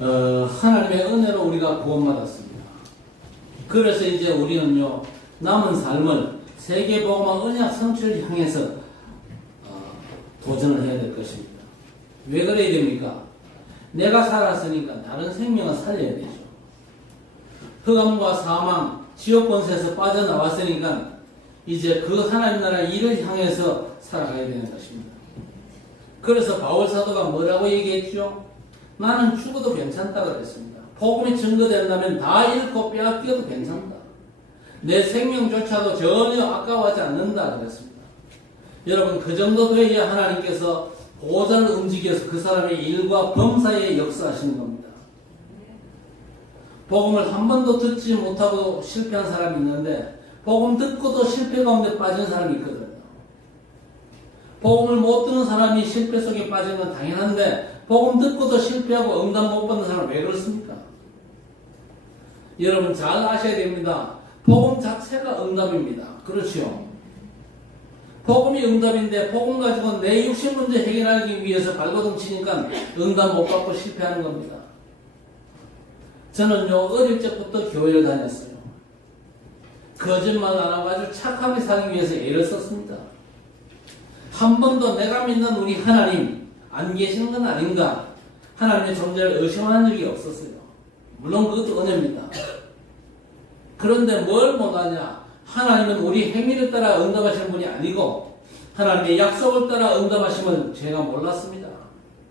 하나님의 은혜로 우리가 구원받았습니다. 그래서 이제 우리는요, 남은 삶을 세계복음화 언약 성취를 향해서 도전을 해야 될 것입니다. 왜 그래야 됩니까? 내가 살았으니까 다른 생명을 살려야 되죠. 흑암과 사망, 지옥 권세에서 빠져나왔으니까 이제 그 하나님 나라 일을 향해서 살아가야 되는 것입니다. 그래서 바울 사도가 뭐라고 얘기했죠? 나는 죽어도 괜찮다 그랬습니다. 복음이 증거된다면 다 잃고 빼앗겨도 괜찮다. 내 생명조차도 전혀 아까워하지 않는다 그랬습니다. 여러분, 그 정도 돼야 하나님께서 보호자를 움직여서 그 사람의 일과 범사에 역사하시는 겁니다. 복음을 한 번도 듣지 못하고 실패한 사람이 있는데 복음 듣고도 실패 가운데 빠진 사람이 있거든요. 복음을 못 듣는 사람이 실패 속에 빠진 건 당연한데 복음 듣고도 실패하고 응답 못 받는 사람은 왜 그렇습니까? 여러분 잘 아셔야 됩니다. 복음 자체가 응답입니다. 그렇죠? 복음이 응답인데 복음 가지고 내 육신 문제 해결하기 위해서 발버둥 치니까 응답 못 받고 실패하는 겁니다. 저는요, 어릴 적부터 교회를 다녔어요. 거짓말 안 하고 아주 착하게 살기 위해서 애를 썼습니다. 한 번도 내가 믿는 우리 하나님 안 계시는 건 아닌가, 하나님의 존재를 의심한 적이 없었어요. 물론 그것도 은혜입니다. 그런데 뭘 못하냐? 하나님은 우리 행위를 따라 응답하시는 분이 아니고 하나님의 약속을 따라 응답하시면 제가 몰랐습니다.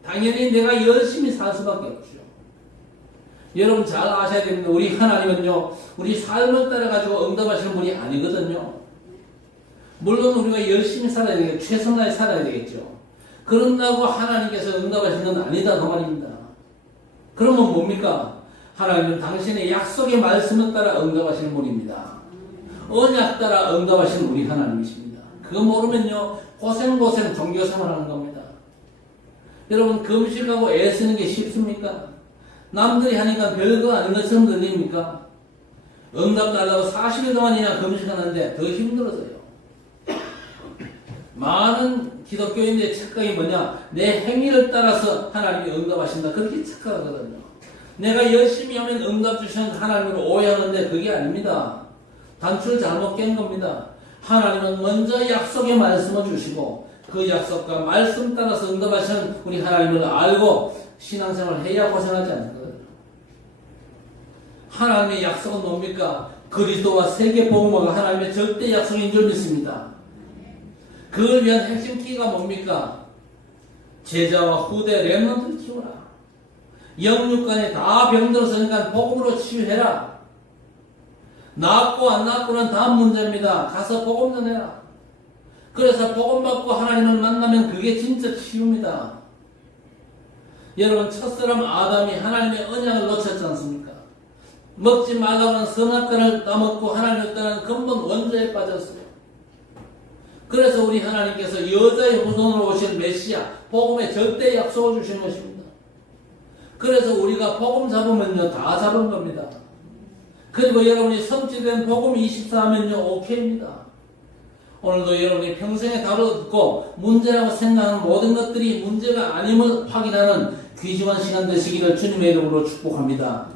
당연히 내가 열심히 살 수밖에 없죠. 여러분 잘 아셔야 됩니다. 우리 하나님은요, 우리 삶을 따라 가지고 응답하시는 분이 아니거든요. 물론 우리가 열심히 살아야 되겠죠. 최선을 다해 살아야 되겠죠. 그런다고 하나님께서 응답하시는 건 아니다 그 말입니다. 그러면 뭡니까? 하나님은 당신의 약속의 말씀을 따라 응답하시는 분입니다. 언약 따라 응답하시는 우리 하나님이십니다. 그거 모르면요, 고생고생 종교생활하는 겁니다. 여러분, 금식하고 애쓰는 게 쉽습니까? 남들이 하니까 별거 아닌 것처럼 들립니까? 응답 달라고 40일 동안이나 금식하는데 더 힘들어져요. 많은 기독교인들의 착각이 뭐냐? 내 행위를 따라서 하나님이 응답하신다. 그렇게 착각하거든요. 내가 열심히 하면 응답 주시는 하나님을 오해하는데 그게 아닙니다. 단추를 잘못 깬 겁니다. 하나님은 먼저 약속의 말씀을 주시고 그 약속과 말씀 따라서 응답하시는 우리 하나님을 알고 신앙생활을 해야 고생하지 않거든요. 하나님의 약속은 뭡니까? 그리스도와 세계복음화가 하나님의 절대 약속인 줄 믿습니다. 그걸 위한 핵심 키가 뭡니까? 제자와 후대 렘넌트를 키워라. 영육간에 다 병들었으니까 복음으로 치유해라. 낫고 안 낫고는 다음 문제입니다. 가서 복음 전해라. 그래서 복음 받고 하나님을 만나면 그게 진짜 치유입니다. 여러분, 첫사람 아담이 하나님의 언약을 놓쳤지 않습니까? 먹지 말라고 하는 선악과를 따먹고 하나님을 떠나는 근본 원죄에 빠졌어요. 그래서 우리 하나님께서 여자의 후손으로 오신 메시아, 복음의 절대 약속을 주신 것입니다. 그래서 우리가 복음 잡으면요, 다 잡은 겁니다. 그리고 여러분이 성취된 복음 24 하면요, 오케이입니다. 오늘도 여러분이 평생에 다루고 문제라고 생각하는 모든 것들이 문제가 아님을 확인하는 귀중한 시간 되시기를 주님의 이름으로 축복합니다.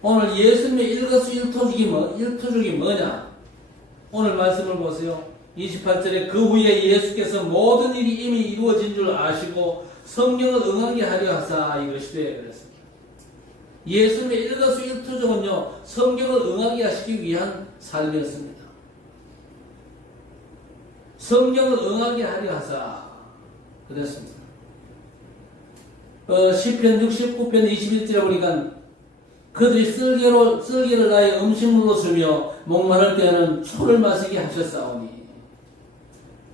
오늘 예수님의 일거수일투족이 뭐냐? 오늘 말씀을 보세요. 28절에 그 후에 예수께서 모든 일이 이미 이루어진 줄 아시고 성령을 응하게 하려 하사 이르시되 그랬습니다. 예수님의 일거수일투족은요, 성경을 응하게 하시기 위한 삶이었습니다. 성경을 응하게 하려 하사 그랬습니다. 시편 69편 21절에 보니까 그들이 쓸개를 나의 음식물로 쓰며 목마를 때에는 초를 마시게 하셨사오니,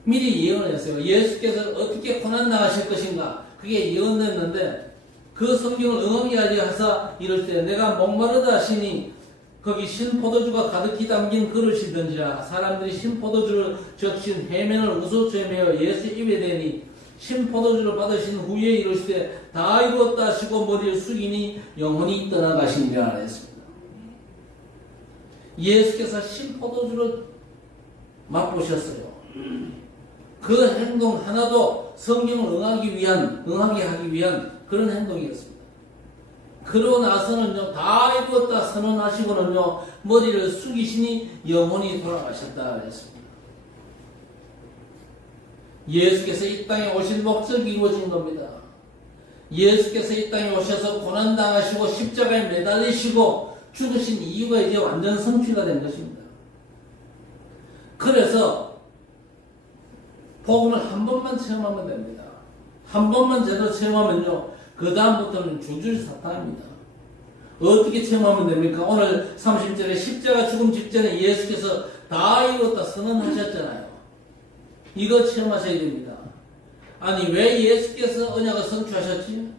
미리 예언했어요. 예수께서 어떻게 고난 당하실 것인가, 그게 예언됐는데 그 성경을 응하게 하려 하사 이럴 때 내가 목마르다 하시니 거기 신포도주가 가득히 담긴 그릇이든지라 사람들이 신포도주를 적신 해면을 우소초에 메어 예수 입에 대니 신포도주를 받으신 후에 이르시되 다 이루었다 하시고 머리를 숙이니 영혼이 떠나가시니라 했습니다. 예수께서 신포도주를 맛보셨어요. 그 행동 하나도 성경을 응하게 하기 위한 그런 행동이었습니다. 그러고 나서는요, 다 이루었다 선언하시고는요, 머리를 숙이시니 영혼이 돌아가셨다 했습니다. 예수께서 이 땅에 오신 목적이 이루어진 겁니다. 예수께서 이 땅에 오셔서 고난당하시고 십자가에 매달리시고 죽으신 이유가 이제 완전 성취가 된 것입니다. 그래서 복음을 한 번만 체험하면 됩니다. 한 번만 제대로 체험하면요, 그 다음부터는 줄줄 사탕입니다. 어떻게 체험하면 됩니까? 오늘 30절에 십자가 죽음 직전에 예수께서 다 이뤘다 선언하셨잖아요. 이거 체험하셔야 됩니다. 아니, 왜 예수께서 언약을 성취하셨지?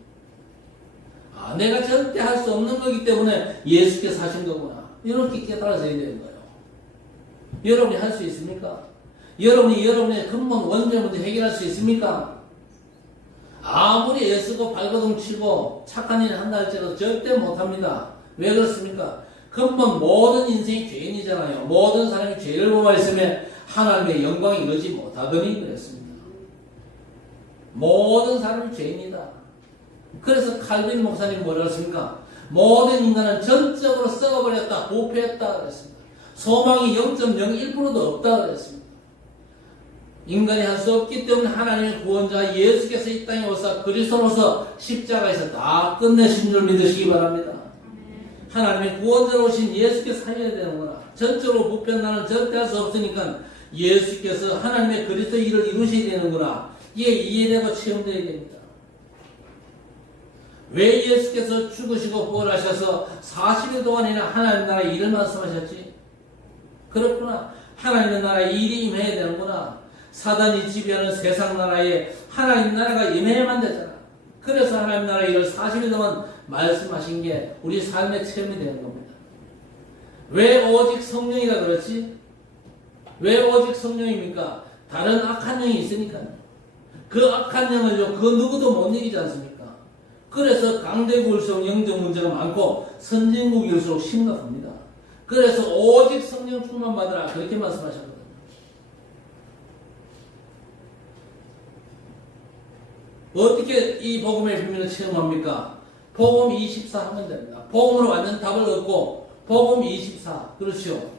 내가 절대 할 수 없는 거기 때문에 예수께서 하신 거구나. 이렇게 깨달아져야 되는 거예요. 여러분이 할 수 있습니까? 여러분이 여러분의 근본 원죄 문제 해결할 수 있습니까? 아무리 애쓰고 발버둥 치고 착한 일 한다 할지라도 절대 못합니다. 왜 그렇습니까? 근본 모든 인생이 죄인이잖아요. 모든 사람이 죄를 범하였으면 하나님의 영광에 이르지 못하더니 그랬습니다. 모든 사람이 죄인이다. 그래서 칼빈 목사님 뭐라 했습니까? 모든 인간은 전적으로 썩어버렸다, 부패했다 그랬습니다. 소망이 0.01%도 없다 그랬습니다. 인간이 할 수 없기 때문에 하나님의 구원자 예수께서 이 땅에 오사 그리스도로서 십자가에서 다 끝내신 줄 믿으시기 바랍니다. 하나님의 구원자로 오신 예수께서 살려야 되는구나. 전적으로 부패한 나는 절대 할 수 없으니까 예수께서 하나님의 그리스도 일을 이루셔야 되는구나. 이게 이해되고 체험되어야 됩니다. 왜 예수께서 죽으시고 부활하셔서 40일 동안이나 하나님 나라의 일을 말씀하셨지? 그렇구나. 하나님의 나라의 일이 임해야 되는구나. 사단이 지배하는 세상 나라에 하나님 나라가 임해야만 되잖아. 그래서 하나님 나라의 일을 40일 동안 말씀하신 게 우리 삶의 체험이 되는 겁니다. 왜 오직 성령이라 그렇지? 왜 오직 성령입니까? 다른 악한 영이 있으니까요. 그 악한 영을요, 그 누구도 못 이기지 않습니까? 그래서 강대국일수록 영적 문제가 많고 선진국일수록 심각합니다. 그래서 오직 성령 충만 받으라 그렇게 말씀하셨거든요. 어떻게 이 복음의 비밀을 체험합니까? 복음 24 하면 됩니다. 복음으로 완전 답을 얻고 복음 24 그렇죠.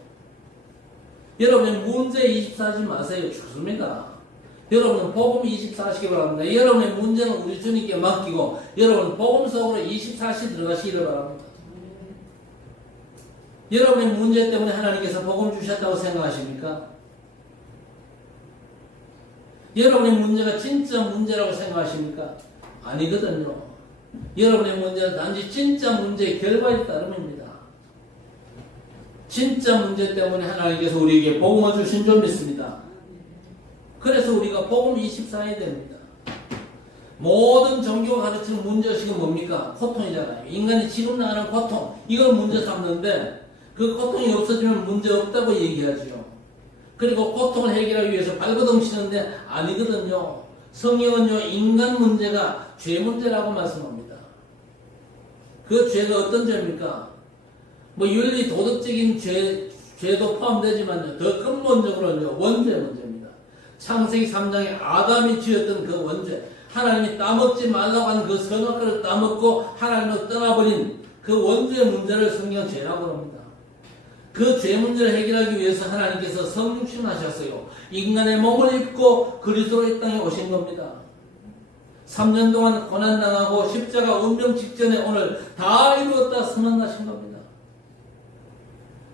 여러분의 문제 24 하지 마세요. 죽습니다. 여러분은 복음 24 하시기 바랍니다. 여러분의 문제는 우리 주님께 맡기고 여러분은 복음 속으로 24시 들어가시기를 바랍니다. 여러분의 문제 때문에 하나님께서 복음 주셨다고 생각하십니까? 여러분의 문제가 진짜 문제라고 생각하십니까? 아니거든요. 여러분의 문제는 단지 진짜 문제의 결과에 따름입니다. 진짜 문제 때문에 하나님께서 우리에게 복음을 주신 줄 믿습니다. 그래서 우리가 복음 24 해야 됩니다. 모든 종교가 가르치는 문제의식은 뭡니까? 고통이잖아요. 인간이 지금 나가는 고통, 이걸 문제 삼는데 그 고통이 없어지면 문제 없다고 얘기하죠. 그리고 고통을 해결하기 위해서 발버둥 치는데 아니거든요. 성경은요, 인간 문제가 죄 문제라고 말씀합니다. 그 죄가 어떤 죄입니까? 뭐 윤리 도덕적인 죄도 포함되지만 더 근본적으로는 원죄 문제입니다. 창세기 3장에 아담이 지었던 그 원죄, 하나님이 따먹지 말라고 한 그 선악과를 따먹고 하나님으로 떠나버린 그 원죄 문제를 성경 죄라고 합니다. 그 죄 문제를 해결하기 위해서 하나님께서 성육신 하셨어요. 인간의 몸을 입고 그리스도로 이 땅에 오신 겁니다. 3년 동안 고난당하고 십자가 운명 직전에 오늘 다 이루었다 선언하신 겁니다.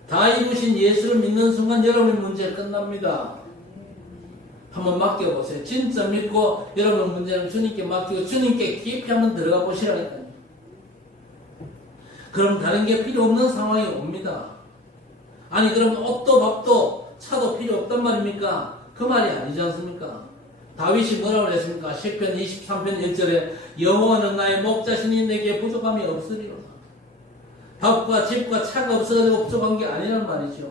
다 이루신 예수를 믿는 순간 여러분의 문제 끝납니다. 한번 맡겨보세요. 진짜 믿고 여러분 문제는 주님께 맡기고 주님께 깊이 한번 들어가 보시라니까요. 그럼 다른 게 필요 없는 상황이 옵니다. 아니 그럼 옷도 밥도 차도 필요 없단 말입니까? 그 말이 아니지 않습니까? 다윗이 뭐라고 했습니까? 시편 23편 1절에 여호와는 나의 목자시니 내게 부족함이 없으리로다. 밥과 집과 차가 없어가지고 부족한 게 아니란 말이죠.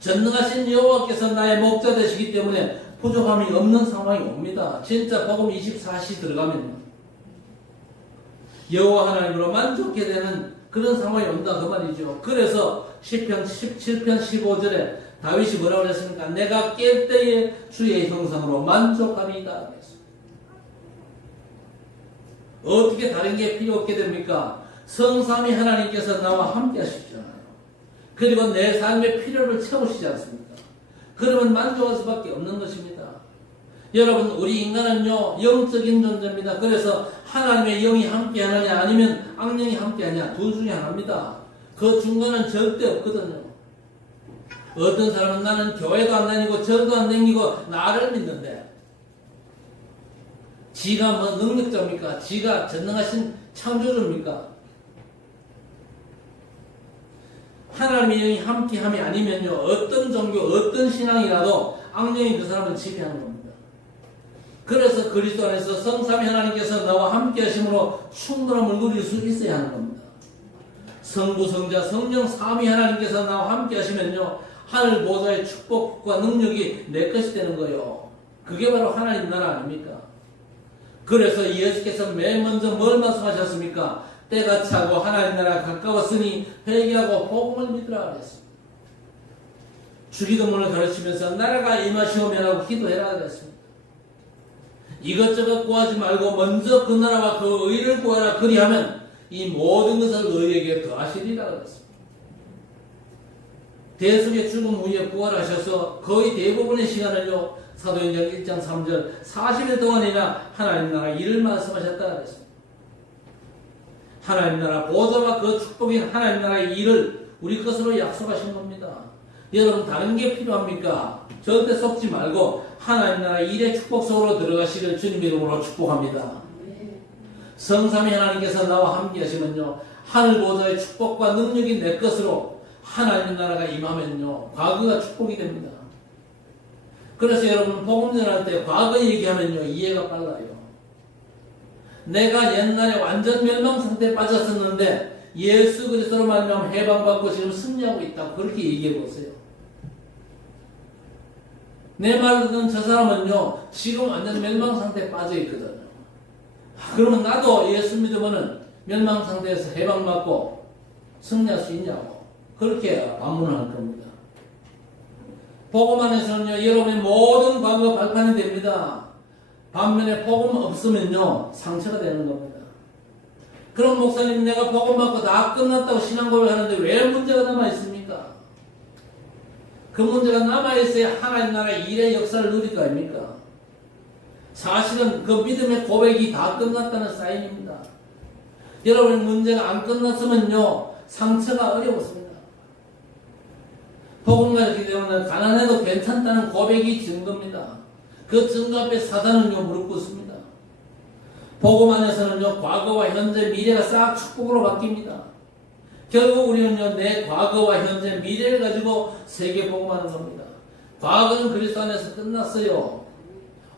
전능하신 여호와께서 나의 목자 되시기 때문에 부족함이 없는 상황이 옵니다. 진짜 복음 24시 들어가면 여호와 하나님으로 만족하게 되는 그런 상황이 온다 그 말이죠. 그래서 시편 17편 15절에 다윗이 뭐라고 그랬습니까? 내가 깰 때에 주의 형상으로 만족하리이다. 어떻게 다른 게 필요 없게 됩니까? 성삼위 하나님께서 나와 함께 하시잖아요. 그리고 내 삶의 필요를 채우시지 않습니까? 그러면 만족할 수밖에 없는 것입니다. 여러분, 우리 인간은요, 영적인 존재입니다. 그래서 하나님의 영이 함께 하느냐 아니면 악령이 함께 하느냐, 둘 중에 하나입니다. 그 중간은 절대 없거든요. 어떤 사람은 나는 교회도 안 다니고 절도 안 다니고 나를 믿는데 지가 뭐 능력자입니까? 지가 전능하신 창조주입니까? 하나님의 영이 함께함이 아니면요, 어떤 종교, 어떤 신앙이라도 악령이 그 사람을 지배하는 겁니다. 그래서 그리스도 안에서 성삼위 하나님께서 나와 함께 하심으로 충분함을 누릴 수 있어야 하는 겁니다. 성부, 성자, 성령 삼위 하나님께서 나와 함께 하시면요, 하늘 보좌의 축복과 능력이 내 것이 되는 거예요. 그게 바로 하나님 나라 아닙니까? 그래서 예수께서 맨 먼저 뭘 말씀하셨습니까? 때가 차고 하나님 나라 가까웠으니 회개하고 복음을 믿으라 그랬습니다. 주기도문을 가르치면서 나라가 임하시오면하고 기도해라 그랬습니다. 이것저것 구하지 말고 먼저 그 나라와 그 의를 구하라. 그리하면 이 모든 것을 너희에게 더하시리라 그랬습니다. 대속의 죽음 후에 부활하셔서 거의 대부분의 시간을요, 사도행전 1장 3절 40일 동안이나 하나님 나라 일을 말씀하셨다 그랬습니다. 하나님 나라 보좌와 그 축복인 하나님 나라의 일을 우리 것으로 약속하신 겁니다. 여러분, 다른 게 필요합니까? 절대 속지 말고 하나님 나라 일의 축복 속으로 들어가시길 주님 이름으로 축복합니다. 성삼위 하나님께서 나와 함께 하시면요, 하늘 보좌의 축복과 능력이 내 것으로 하나님 나라가 임하면요, 과거가 축복이 됩니다. 그래서 여러분, 복음 전할 때 과거 얘기하면요, 이해가 빨라요. 내가 옛날에 완전 멸망 상태에 빠졌었는데 예수 그리스도로 말미암아 해방받고 지금 승리하고 있다고 그렇게 얘기해 보세요. 내 말을 듣는 저 사람은요, 지금 완전 멸망 상태에 빠져 있거든요. 그러면 나도 예수 믿으면은 멸망 상태에서 해방받고 승리할 수 있냐고 그렇게 반문할 겁니다. 복음 안에서는요, 여러분의 모든 과거가 발판이 됩니다. 반면에 복음 없으면요, 상처가 되는 겁니다. 그럼 목사님, 내가 복음 받고 다 끝났다고 신앙 고백하는데 왜 문제가 남아있습니까? 그 문제가 남아있어야 하나님 나라 일의 역사를 누릴 거 아닙니까? 사실은 그 믿음의 고백이 다 끝났다는 사인입니다. 여러분의 문제가 안 끝났으면요, 상처가 어려웠습니다. 복음 가졌기 때문에 가난해도 괜찮다는 고백이 증거입니다. 그 증거 앞에 사단은요, 무릎 꿇습니다. 복음 안에서는요, 과거와 현재, 미래가 싹 축복으로 바뀝니다. 결국 우리는요, 내 과거와 현재, 미래를 가지고 세계 복음하는 겁니다. 과거는 그리스도 안에서 끝났어요.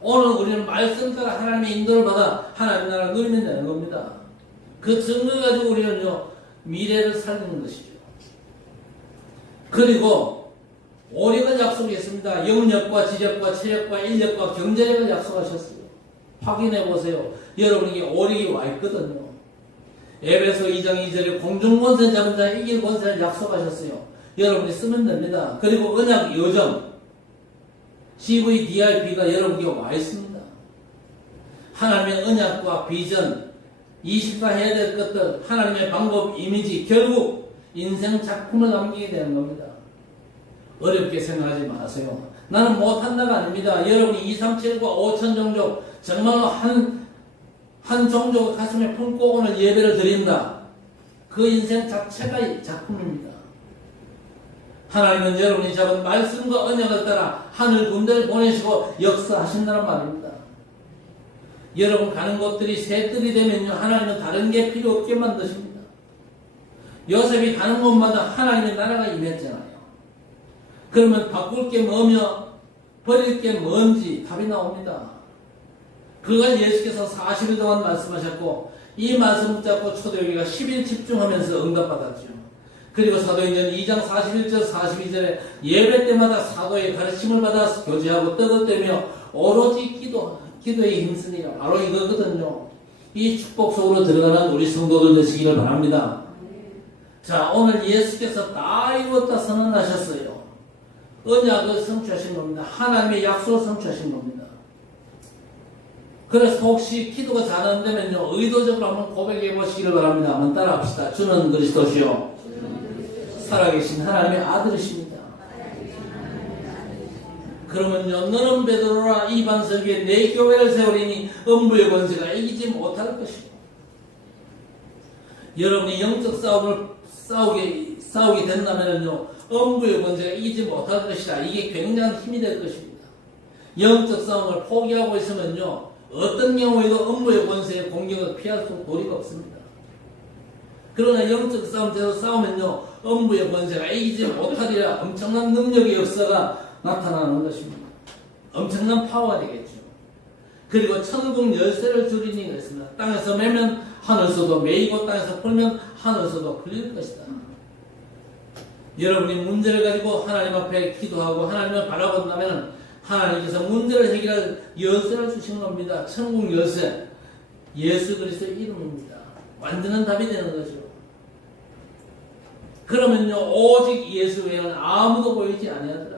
오늘 우리는 말씀 따라 하나님의 인도를 받아 하나님 나라를 누리면 되는 겁니다. 그 증거 가지고 우리는요, 미래를 살리는 것이죠. 그리고 오력을 약속했습니다. 영력과 지력과 체력과 인력과 경제력을 약속하셨어요. 확인해 보세요. 여러분에게 오력이 와 있거든요. 에베소 2장 2절에 공중권세 잡은 자 이길 권세를 약속하셨어요. 여러분이 쓰면 됩니다. 그리고 언약 요정 CVDIP가 여러분에게 와 있습니다. 하나님의 언약과 비전, 24 해야 될 것들, 하나님의 방법, 이미지, 결국 인생 작품을 남기게 되는 겁니다. 어렵게 생각하지 마세요. 나는 못한다가 아닙니다. 여러분이 2, 3, 7과 5천 종족, 정말로 한 종족을 가슴에 품고 오늘 예배를 드린다. 그 인생 자체가 작품입니다. 하나님은 여러분이 잡은 말씀과 언약을 따라 하늘 군대를 보내시고 역사하신다는 말입니다. 여러분 가는 곳들이 새들이 되면요, 하나님은 다른 게 필요 없게 만드십니다. 요셉이 가는 곳마다 하나님의 나라가 임했잖아요. 그러면 바꿀 게 뭐며 버릴 게 뭔지 답이 나옵니다. 그걸 예수께서 40일 동안 말씀하셨고 이 말씀 붙잡고 초대교회가 10일 집중하면서 응답받았죠. 그리고 사도행전 2장 41절 42절에 예배 때마다 사도의 가르침을 받아 교제하고 떡을 떼며 오로지 기도에 힘쓰니라. 바로 이거거든요. 이 축복 속으로 들어가는 우리 성도들 되시기를 바랍니다. 자, 오늘 예수께서 다 이루었다 선언하셨어요. 언약을 성취하신 겁니다. 하나님의 약속을 성취하신 겁니다. 그래서 혹시 기도가 잘 안 되면요, 의도적으로 한번 고백해 보시기를 바랍니다. 한번 따라합시다. 주는 그리스도시요 살아계신 하나님의 아들이십니다. 그러면요, 너는 베드로라 이 반석 위에 내 교회를 세우리니 음부의 권세가 이기지 못할 것이고, 여러분이 영적 싸움을 싸우게 된다면요, 음부의 권세가 이기지 못할 것이다. 이게 굉장한 힘이 될 것입니다. 영적 싸움을 포기하고 있으면요, 어떤 경우에도 음부의 권세의 공격을 피할 수 도리가 없습니다. 그러나 영적 싸움에서 싸우면요, 음부의 권세가 이기지 못하리라 엄청난 능력의 역사가 나타나는 것입니다. 엄청난 파워가 되겠죠. 그리고 천국 열쇠를 주리니 그랬습니다. 땅에서 매면 하늘서도 매이고 땅에서 풀면 하늘서도 풀릴 것이다. 여러분이 문제를 가지고 하나님 앞에 기도하고 하나님을 바라본다면 하나님께서 문제를 해결할 열쇠를 주신 겁니다. 천국 열쇠, 예수 그리스도의 이름입니다. 완전한 답이 되는 거죠. 그러면요, 오직 예수 외에는 아무도 보이지 아니하더라.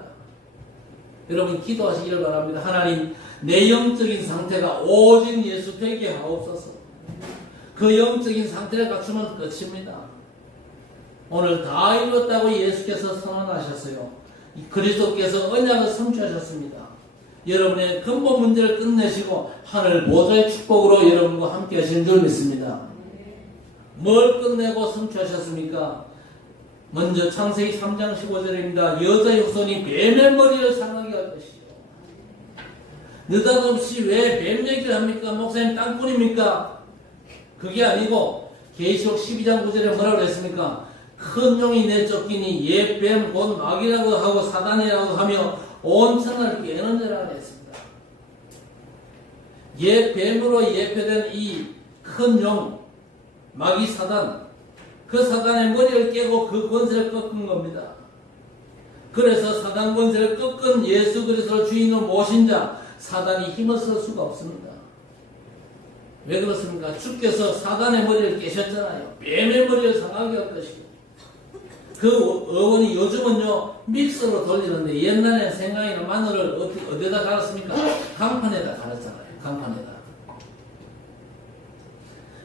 여러분 기도하시기를 바랍니다. 하나님, 내 영적인 상태가 오직 예수 되게 하옵소서. 그 영적인 상태를 갖추면 끝입니다. 오늘 다 이뤘다고 예수께서 선언하셨어요. 그리스도께서 언약을 성취하셨습니다. 여러분의 근본 문제를 끝내시고 하늘 보좌의 축복으로 여러분과 함께 하시는 줄 믿습니다. 뭘 끝내고 성취하셨습니까? 먼저 창세기 3장 15절입니다. 여자의 후손이 뱀의 머리를 상하게 할 것이요. 느닷없이 왜 뱀 얘기를 합니까? 목사님 땅꾼입니까? 그게 아니고 계시록 12장 9절에 뭐라고 했습니까? 큰 용이 내쫓기니 옛 뱀 곧 마귀라고 하고 사단이라고 하며 온 천하를 깨는 자라고 했습니다. 옛 뱀으로 예표된 이 큰 용, 마귀 사단, 그 사단의 머리를 깨고 그 권세를 꺾은 겁니다. 그래서 사단 권세를 꺾은 예수 그리스도를 주인으로 모신 자, 사단이 힘을 쓸 수가 없습니다. 왜 그렇습니까? 주께서 사단의 머리를 깨셨잖아요. 뱀의 머리를 상하게 할 것이고. 그 어원이 요즘은요, 믹서로 돌리는데 옛날에는 생강이나 마늘을 어디다 갈았습니까? 강판에다 갈았잖아요. 강판에다.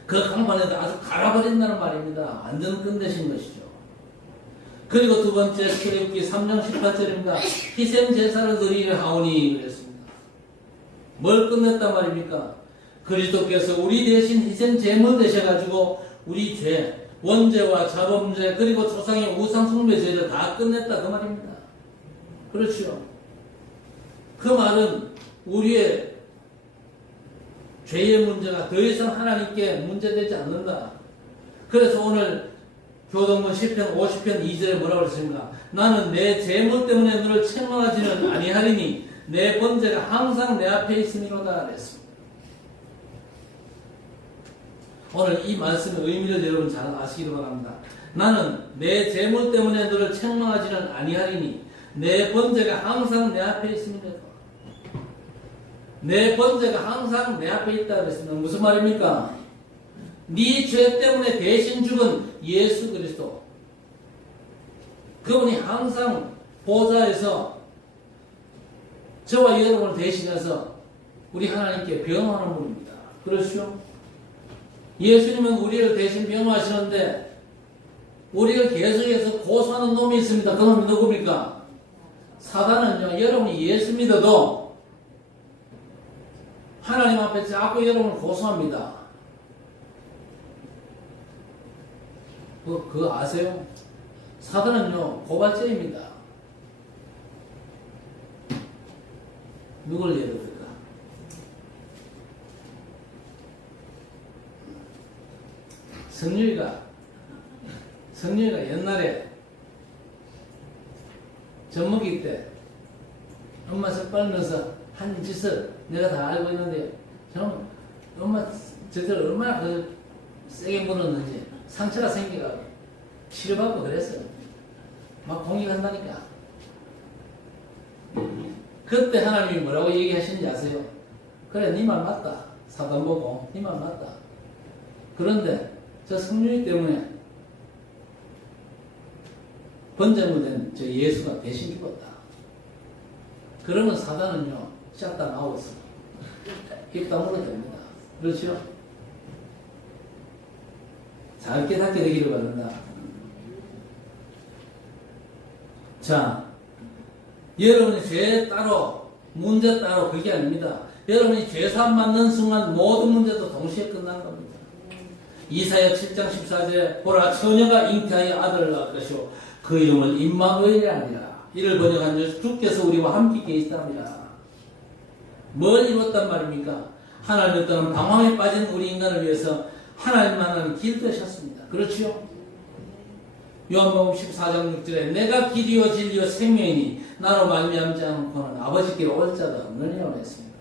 그 강판에다 아주 갈아버린다는 말입니다. 완전 끝내신 것이죠. 그리고 두 번째 출애굽기 3장 18절입니다. 희생 제사를 드리려 하오니 그랬습니다. 뭘 끝냈단 말입니까? 그리스도께서 우리 대신 희생 제물 되셔가지고 우리 죄, 원죄와 자범죄 그리고 조상의 우상 숭배 죄를 다 끝냈다 그 말입니다. 그렇죠. 그 말은 우리의 죄의 문제가 더 이상 하나님께 문제되지 않는다. 그래서 오늘 교동문 10편 50편 2절에 뭐라고 했습니까? 나는 내 재물 때문에 너를 책망하지는 아니하리니 내 번제가 항상 내 앞에 있음이로다 그랬습니다. 오늘 이 말씀의 의미를 여러분 잘 아시기를 바랍니다. 나는 내 재물 때문에 너를 책망하지는 아니하리니 내 번제가 항상 내 앞에 있음이로다. 내 번제가 항상 내 앞에 있다 그랬습니다. 무슨 말입니까? 네 죄 때문에 대신 죽은 예수 그리스도, 그분이 항상 보좌에서 저와 여러분을 대신해서 우리 하나님께 변호하는 분입니다. 그렇죠? 예수님은 우리를 대신 변호하시는데 우리를 계속해서 고소하는 놈이 있습니다. 그 놈이 누굽니까? 사단은요, 여러분이 예수 믿어도 하나님 앞에 자꾸 여러분을 고소합니다. 그거 아세요? 사단은요, 고발죄입니다. 누굴 예를 들까? 성유이가 옛날에 젖 먹일 때 엄마 젖 빨면서 한 짓을 내가 다 알고 있는데 저는 엄마 젖을 얼마나 세게 물었는지 상처가 생기가 치료받고 그랬어요. 막 공격한다니까. 그때 하나님이 뭐라고 얘기하시는지 아세요? 그래, 네 말 맞다. 사단 보고 네 말 맞다. 그런데 저 성령이 때문에 번제물된 저 예수가 대신 죽었다. 그러면 사단은요, 샷다 나왔어. 입 다물어도 됩니다. 그렇죠? 잘 깨닫게 되기를 바란다. 자, 여러분이 죄 따로, 문제 따로 그게 아닙니다. 여러분이 죄사함 받는 순간 모든 문제도 동시에 끝난 겁니다. 이사야 7장 14절에 보라 처녀가 잉태하여 아들을 낳을 것이요 그 이름을 임마누엘이 아니라 이를 번역한 즉 주께서 우리와 함께 계시답니다. 뭘 이뤘단 말입니까? 하나님의 떠난 방황에 빠진 우리 인간을 위해서 하나님 만나는 길 되셨습니다. 그렇지요? 요한복음 14장 6절에 내가 길이요 진리요 생명이니 나로 말미암지 않고는 아버지께 올 자가 없느니라고 했습니다.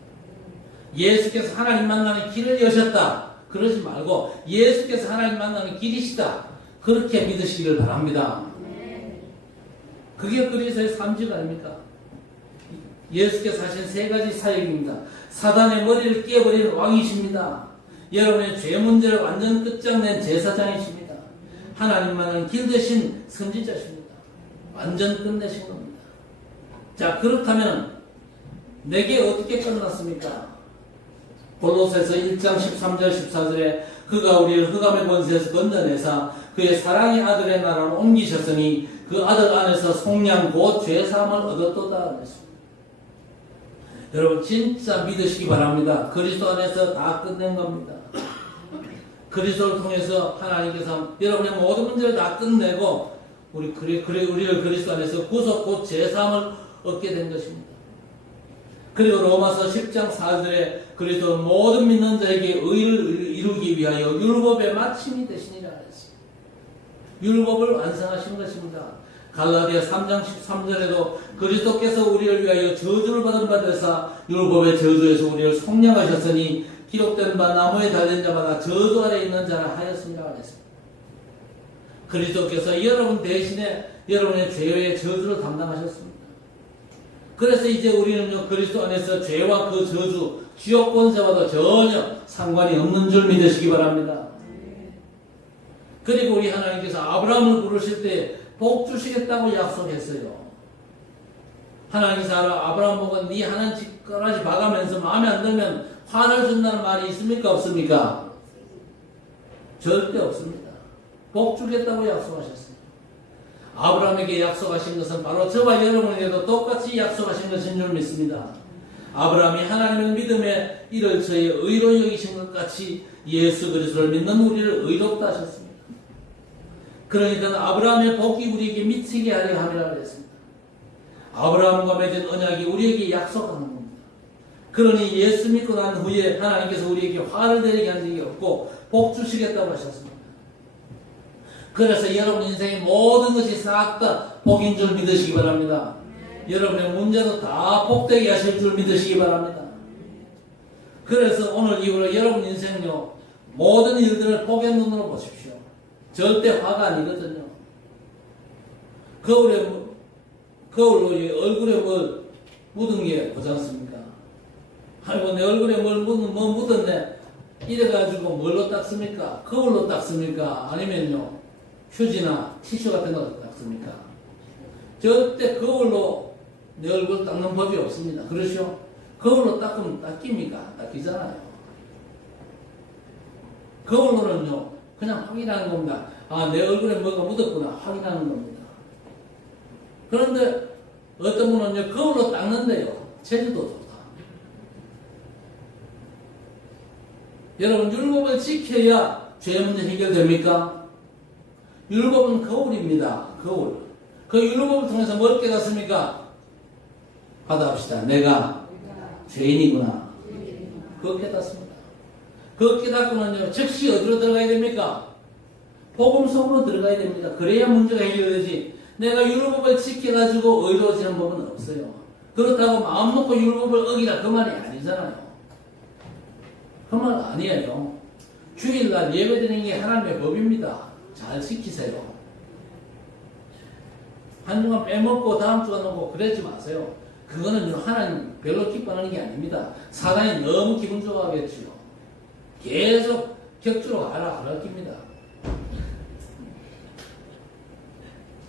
예수께서 하나님 만나는 길을 여셨다. 그러지 말고 예수께서 하나님 만나는 길이시다. 그렇게 믿으시기를 바랍니다. 그게 그리스도의 삶지가 아닙니까? 예수께서 하신 세 가지 사역입니다. 사단의 머리를 깨버리는 왕이십니다. 여러분의 죄 문제를 완전 끝장낸 제사장이십니다. 하나님만은 길 대신 선지자십니다. 완전 끝내신 겁니다. 자, 그렇다면 내게 어떻게 끝났습니까? 골로새서 1장 13절 14절에 그가 우리를 흑암의 권세에서 건져내사 그의 사랑의 아들의 나라로 옮기셨으니 그 아들 안에서 속량 곧 죄사함을 얻었도다 했습니다. 여러분 진짜 믿으시기 바랍니다. 그리스도 안에서 다 끝낸 겁니다. 그리스도를 통해서 하나님께서 여러분의 모든 문제를 다 끝내고 우리를 그리스도 안에서 구속 곧 죄사함을 얻게 된 것입니다. 그리고 로마서 10장 4절에 그리스도 모든 믿는 자에게 의를 이루기 위하여 율법의 마침이 되시니라 했습니다. 율법을 완성하신 것입니다. 갈라디아 3장 13절에도 그리스도께서 우리를 위하여 저주를 받은 바 되사 율법의 저주에서 우리를 속량하셨으니 기록된 바 나무에 달린 자마다 저주 아래 있는 자라 하였습니다. 했습니다. 그리스도께서 여러분 대신에 여러분의 죄의 저주를 담당하셨습니다. 그래서 이제 우리는요 그리스도 안에서 죄와 그 저주 지옥 권세와도 전혀 상관이 없는 줄 믿으시기 바랍니다. 그리고 우리 하나님께서 아브라함을 부르실 때 복 주시겠다고 약속했어요. 하나님께서 아브라함 보고 네 하나님 집까지 봐가면서 마음에 안 들면 화를 준다는 말이 있습니까 없습니까? 절대 없습니다. 복 주겠다고 약속하셨어요. 아브라함에게 약속하신 것은 바로 저와 여러분에게도 똑같이 약속하신 것인 줄 믿습니다. 아브라함이 하나님의 믿음에 이를 저의 의로 여기신 것 같이 예수 그리스도를 믿는 우리를 의롭다 하셨습니다. 그러니까 아브라함의 복이 우리에게 미치게 하려 함이라 했습니다. 아브라함과 맺은 언약이 우리에게 약속하는 겁니다. 그러니 예수 믿고 난 후에 하나님께서 우리에게 화를 내리게 한 적이 없고 복 주시겠다고 하셨습니다. 그래서 여러분 인생의 모든 것이 싹 다 복인 줄 믿으시기 바랍니다. 여러분의 문제도 다 복되게 하실 줄 믿으시기 바랍니다. 그래서 오늘 이후로 여러분 인생요 모든 일들을 복의 눈으로 보십시오. 절대 화가 아니거든요. 거울로 얼굴에 뭘 묻은 게 보지 않습니까? 아이고 내 얼굴에 뭘 묻었네. 이래가지고 뭘로 닦습니까? 거울로 닦습니까? 아니면요 휴지나 티슈 같은 거 닦습니까? 절대 거울로 내 얼굴 닦는 법이 없습니다. 그렇죠? 거울로 닦으면 닦입니까? 닦이잖아요. 거울로는요 그냥 확인하는 겁니다. 아, 내 얼굴에 뭐가 묻었구나 확인하는 겁니다. 그런데 어떤 분은요 거울로 닦는데요 제주도 좋다. 여러분 율법을 지켜야 죄 문제 해결됩니까? 율법은 거울입니다. 거울. 그 율법을 통해서 뭘 깨닫습니까? 받아봅시다. 내가 죄인이구나. 그거 깨닫습니다. 그거 깨닫고는요 즉시 어디로 들어가야 됩니까? 복음 속으로 들어가야 됩니다. 그래야 문제가 해결되지. 내가 율법을 지켜가지고 의로워지는 법은 없어요. 그렇다고 마음 먹고 율법을 어기라 그 말이 아니잖아요. 그 말 아니에요. 주일날 예배드리는 게 하나님의 법입니다. 잘 지키세요. 한 주간 빼먹고 다음 주간 오고 그러지 마세요. 그거는 하나님 별로 기뻐하는 게 아닙니다. 사단이 너무 기분 좋아하겠지요. 계속 격주로 가르칩니다.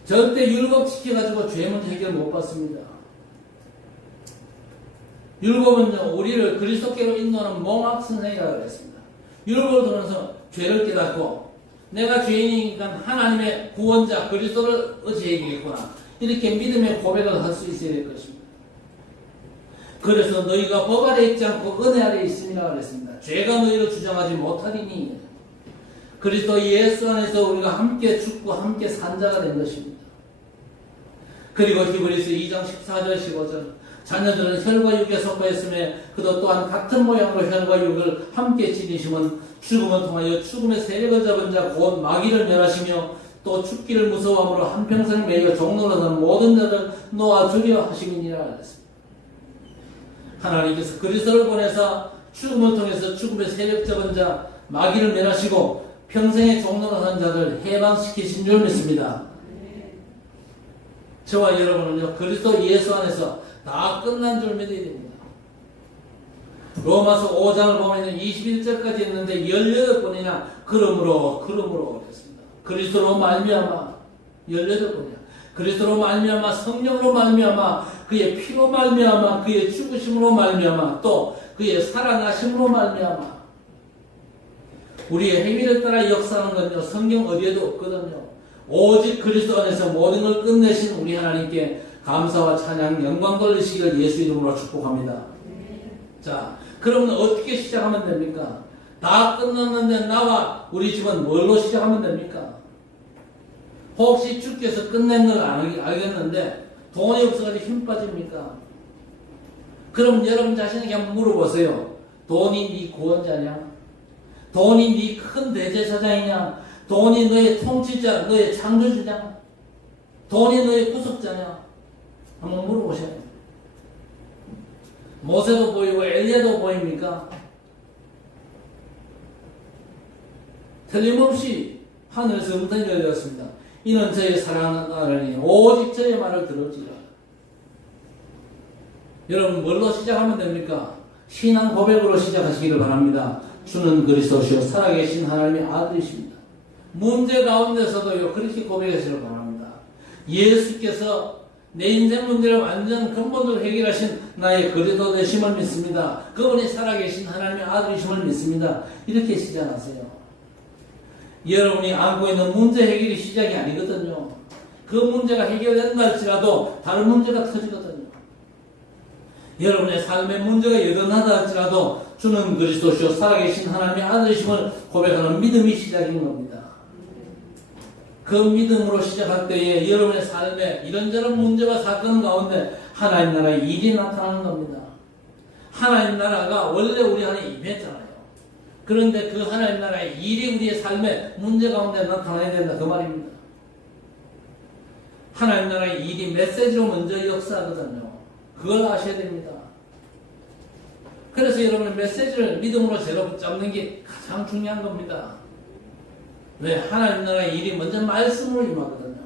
절대 율법 지켜가지고 죄 문제 해결 못 받습니다. 율법은요, 우리를 그리스도께로 인도하는 몽학 선생이라고 그랬습니다. 율법을 통해서 죄를 깨닫고 내가 죄인이니까 하나님의 구원자 그리스도를 의지해야겠구나, 이렇게 믿음의 고백을 할 수 있어야 될 것입니다. 그래서 너희가 법 아래 있지 않고 은혜 아래 있음이라 그랬습니다. 죄가 너희를 주장하지 못하리니, 그리스도 예수 안에서 우리가 함께 죽고 함께 산 자가 된 것입니다. 그리고 히브리서 2장 14절 15절, 자녀들은 혈과 육에 속하였음에 그도 또한 같은 모양으로 혈과 육을 함께 지니심은 죽음을 통하여 죽음의 세력을 잡은 자 곧 마귀를 멸하시며 또 죽기를 무서워함으로 한평생을 매여 종노릇하는 모든 자를 놓아주려 하심이니라 하였습니다. 하나님께서 그리스도를 보내서 죽음을 통해서 죽음의 세력 잡은 자 마귀를 멸하시고 평생의 종노릇하는 자를 해방시키신 줄 믿습니다. 저와 여러분은요, 그리스도 예수 안에서 다 끝난 줄 믿어야 됩니다. 로마서 5장을 보면 21절까지 했는데 18번이나 그러므로 그랬습니다. 그리스도로 말미암아 18번이야. 그리스도로 말미암아, 성령으로 말미암아, 그의 피로 말미암아, 그의 죽으심으로 말미암아, 또 그의 살아나심으로 말미암아. 우리의 행위를 따라 역사하는 건요, 성경 어디에도 없거든요. 오직 그리스도 안에서 모든 걸 끝내신 우리 하나님께 감사와 찬양, 영광 돌리시기를 예수 이름으로 축복합니다. 자, 그러면 어떻게 시작하면 됩니까? 다 끝났는데 나와 우리 집은 뭘로 시작하면 됩니까? 혹시 주께서 끝낸 걸 알겠는데 돈이 없어가지고 힘 빠집니까? 그럼 여러분 자신에게 한번 물어보세요. 돈이 네 구원자냐? 돈이 네 큰 대제사장이냐? 돈이 너의 통치자, 너의 창조주냐? 돈이 너의 구속자냐? 한번 물어보세요. 모세도 보이고 엘리야도 보입니까? 틀림없이 하늘에서 음성이 열렸습니다. 이는 저의 사랑하는 오직 저의 말을 들을지라. 여러분 뭘로 시작하면 됩니까? 신앙 고백으로 시작하시기를 바랍니다. 주는 그리스도시요 살아계신 하나님의 아들이십니다. 문제 가운데서도요 그렇게 고백하시기를 바랍니다. 예수께서 내 인생 문제를 완전 근본적으로 해결하신 나의 그리스도 되심을 믿습니다. 그분이 살아계신 하나님의 아들이심을 믿습니다. 이렇게 시작하세요. 여러분이 안고 있는 문제 해결이 시작이 아니거든요. 그 문제가 해결된다 할지라도 다른 문제가 터지거든요. 여러분의 삶의 문제가 여전하다 할지라도 주는 그리스도시요 살아계신 하나님의 아들이심을 고백하는 믿음이 시작인 겁니다. 그 믿음으로 시작할 때에 여러분의 삶에 이런저런 문제와 사건 가운데 하나님 나라의 일이 나타나는 겁니다. 하나님 나라가 원래 우리 안에 임했잖아요. 그런데 그 하나님 나라의 일이 우리의 삶에 문제 가운데 나타나야 된다 그 말입니다. 하나님 나라의 일이 메시지로 먼저 역사하거든요. 그걸 아셔야 됩니다. 그래서 여러분의 메시지를 믿음으로 제로 붙잡는 게 가장 중요한 겁니다. 왜? 하나님 나라의 일이 먼저 말씀으로 임하거든요.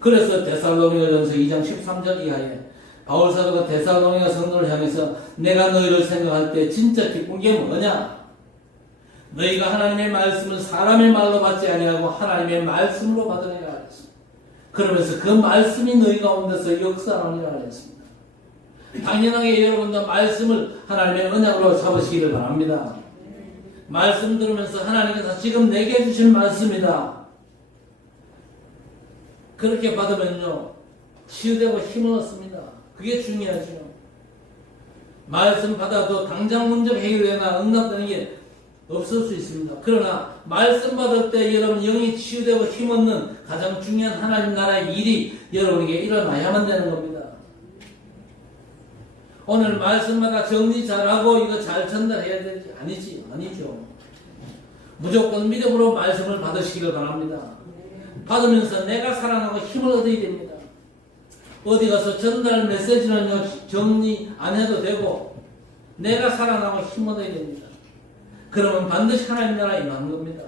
그래서 데살로니가전서 2장 13절 이하에 바울사도가 데살로니가 성도를 향해서 내가 너희를 생각할 때 진짜 기쁜 게 뭐냐? 너희가 하나님의 말씀을 사람의 말로 받지 아니하고 하나님의 말씀으로 받으리라 하였습니다. 그러면서 그 말씀이 너희 가운데서 역사하느니라 하였습니다. 당연하게 여러분도 말씀을 하나님의 언약으로 잡으시기를 바랍니다. 말씀 들으면서 하나님께서 지금 내게 주신 말씀이다. 그렇게 받으면요 치유되고 힘을 얻습니다. 그게 중요하죠. 말씀 받아도 당장 문제가 해결되나 응답되는 게 없을 수 있습니다. 그러나 말씀 받을 때 여러분 영이 치유되고 힘 얻는 가장 중요한 하나님 나라의 일이 여러분에게 일어나야만 되는 겁니다. 오늘 말씀마다 정리 잘하고 이거 잘 전달해야 되지? 아니죠. 무조건 믿음으로 말씀을 받으시기를 바랍니다. 받으면서 내가 살아나고 힘을 얻어야 됩니다. 어디 가서 전달 메시지는 정리 안 해도 되고 내가 살아나고 힘 얻어야 됩니다. 그러면 반드시 하나님 나라 임하는 겁니다.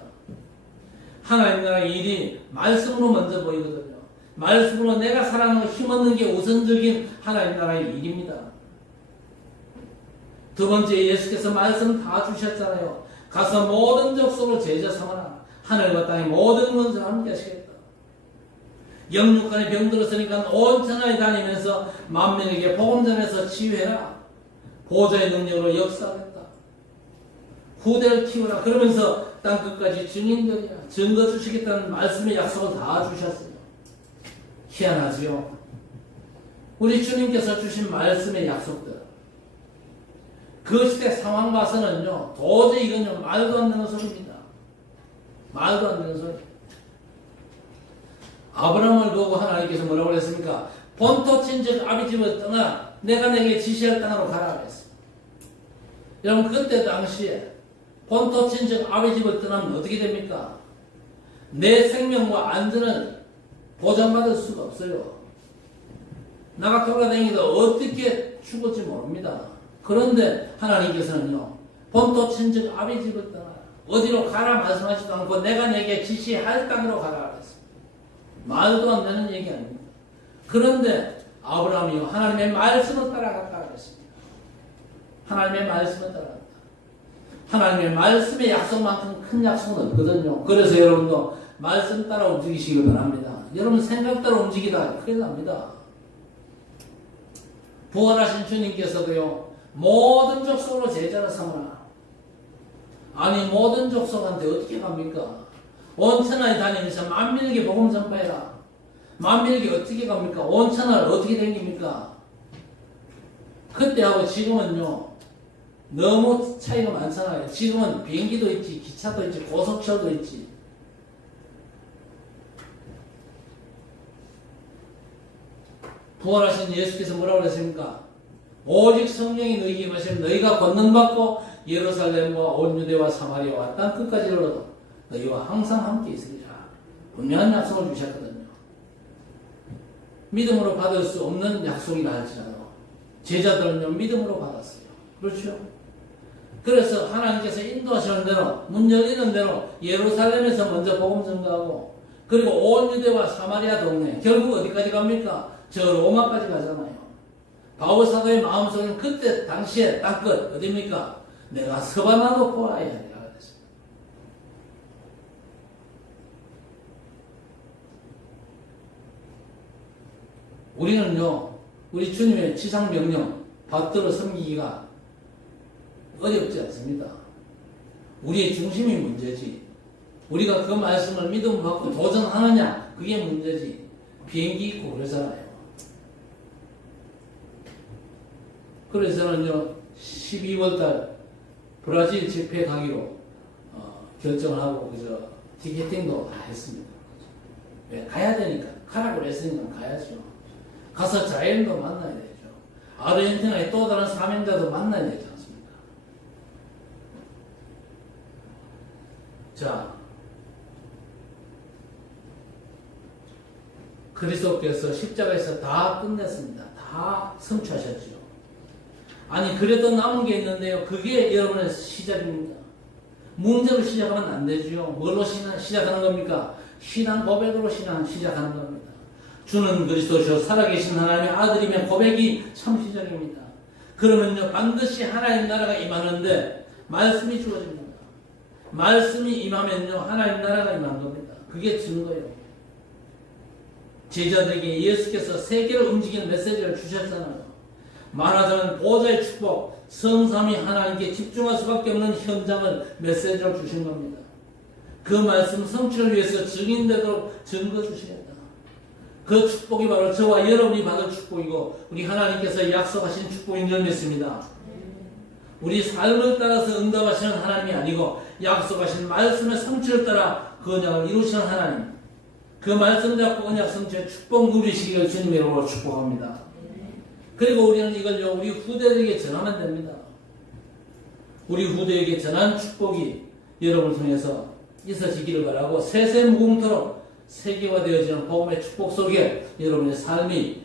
하나님 나라의 일이 말씀으로 먼저 보이거든요. 말씀으로 내가 살아나고 힘 얻는 게 우선적인 하나님 나라의 일입니다. 두 번째, 예수께서 말씀 다 주셨잖아요. 가서 모든 족속을 제자 삼아라. 하늘과 땅의 모든 권세와 함께 하시겠다. 영육간에 병들었으니까 온 천하에 다니면서 만민에게 복음 전해서 치유해라. 보좌의 능력으로 역사하겠다. 후대를 키우라. 그러면서 땅 끝까지 증인들이야. 증거 주시겠다는 말씀의 약속을 다 주셨어요. 희한하지요. 우리 주님께서 주신 말씀의 약속들. 그 시대 상황 봐서는요, 도저히 이건요, 말도 안 되는 소리입니다. 말도 안 되는 소리. 아브라함을 보고 하나님께서 뭐라고 그랬습니까? 본토 친척 아비집을 떠나 내가 내게 지시할 땅으로 가라 그랬습니다. 여러분, 그때 당시에 본토 친척 아비집을 떠나면 어떻게 됩니까? 내 생명과 안전을 보장받을 수가 없어요. 나가 돌아다니기도 어떻게 죽을지 모릅니다. 그런데 하나님께서는요, 본토 친척 아비집을 떠나라. 어디로 가라 말씀하지도 않고 내가 내게 지시할 땅으로 가라 그랬습니다. 말도 안 되는 얘기 아닙니다. 그런데 아브라함이요, 하나님의 말씀을 따라갔다 그랬습니다. 하나님의 말씀을 따라갔다. 하나님의 말씀의 약속만큼 큰 약속은 없거든요. 그래서 여러분도 말씀 따라 움직이시길 바랍니다. 여러분 생각 따라 움직이다 큰일 납니다. 부활하신 주님께서도요, 모든 족속으로 제자를 삼으라. 아니, 모든 족속한테 어떻게 갑니까? 온 천하에 다니면서 만민에게 복음 전파해라. 만민에게 어떻게 갑니까? 온 천하를 어떻게 다닙니까? 그때하고 지금은요, 너무 차이가 많잖아요. 지금은 비행기도 있지, 기차도 있지, 고속철도 있지. 부활하신 예수께서 뭐라고 그랬습니까? 오직 성령이 너희에게 임하시면 너희가 권능받고 예루살렘과 온 유대와 사마리아와 땅 끝까지 이르러도 너희와 항상 함께 있으리라. 분명한 약속을 주셨거든요. 믿음으로 받을 수 없는 약속이라 할지라도 제자들은요, 믿음으로 받았어요. 그렇죠? 그래서 하나님께서 인도하시는 대로, 문 열리는 대로 예루살렘에서 먼저 복음 전가하고, 그리고 온 유대와 사마리아 동네, 결국 어디까지 갑니까? 저 로마까지 가잖아요. 바울 사도의 마음속에는 그때 당시에 땅끝 어디입니까? 내가 서바나도 보아야 하리라 그랬습니다. 우리는요, 우리 주님의 지상 명령 받들어 섬기기가 어렵지 않습니다. 우리의 중심이 문제지. 우리가 그 말씀을 믿음 받고 도전하느냐, 그게 문제지. 비행기 있고 그러잖아요. 그래서 저는요, 12월달 브라질 집회 가기로 결정을 하고, 티켓팅도 다 했습니다. 왜? 가야 되니까. 가라고 했으니까 가야죠. 가서 자연도 만나야 되죠. 아르헨티나의 또 다른 사명자도 만나야 되지 않습니까? 자, 그리스도께서 십자가에서 다 끝냈습니다. 다 성취하셨죠. 아니, 그래도 남은 게 있는데요. 그게 여러분의 시작입니다. 문제로 시작하면 안 되죠. 뭘로 시작하는 겁니까? 신앙 고백으로 시작하는 겁니다. 주는 그리스도시요 살아계신 하나님의 아들이면 고백이 참 시작입니다. 그러면요, 반드시 하나님 나라가 임하는데 말씀이 주어집니다. 말씀이 임하면요, 하나님 나라가 임한 겁니다. 그게 증거예요. 제자들에게 예수께서 세계를 움직이는 메시지를 주셨잖아요. 말하자면 보좌의 축복, 성삼위 하나님께 집중할 수밖에 없는 현장을 메시지로 주신 겁니다. 그 말씀 성취를 위해서 증인되도록 증거 주시겠다. 그 축복이 바로 저와 여러분이 받을 축복이고 우리 하나님께서 약속하신 축복인 줄 믿습니다. 우리 삶을 따라서 응답하시는 하나님이 아니고 약속하신 말씀의 성취를 따라 그 언약을 이루시는 하나님, 그 말씀 잡고 언약 성취의 축복 누리시기를 주님의 이름으로 축복합니다. 그리고 우리는 이걸요, 우리 후대에게 전하면 됩니다. 우리 후대에게 전한 축복이 여러분을 통해서 있어지기를 바라고 세세무궁토록 세계화되어지는 복음의 축복 속에 여러분의 삶이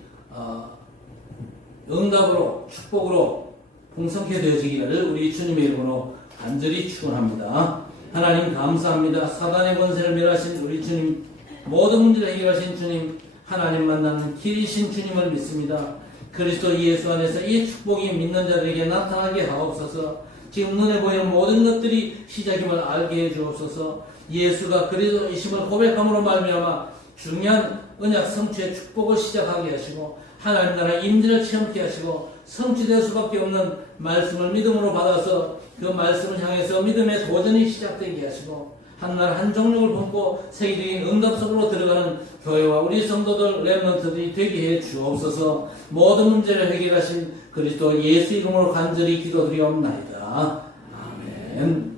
응답으로 축복으로 풍성케 되어지기를 우리 주님의 이름으로 간절히 축원합니다. 하나님 감사합니다. 사단의 권세를 멸하신 우리 주님, 모든 문제를 해결하신 주님, 하나님 만나는 길이신 주님을 믿습니다. 그리스도 예수 안에서 이 축복이 믿는 자들에게 나타나게 하옵소서. 지금 눈에 보이는 모든 것들이 시작임을 알게 해 주옵소서. 예수가 그리스도이심을 고백함으로 말미암아 중요한 언약 성취의 축복을 시작하게 하시고 하나님 나라 임재를 체험케 하시고 성취될 수밖에 없는 말씀을 믿음으로 받아서 그 말씀을 향해서 믿음의 도전이 시작되게 하시고 한날 한 종목을 품고 세계적인 응답 속으로 들어가는 교회와 우리 성도들 렘넌트들이 되게 해 주옵소서. 모든 문제를 해결하신 그리스도 예수 이름으로 간절히 기도드리옵나이다. 아멘.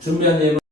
준비한 예물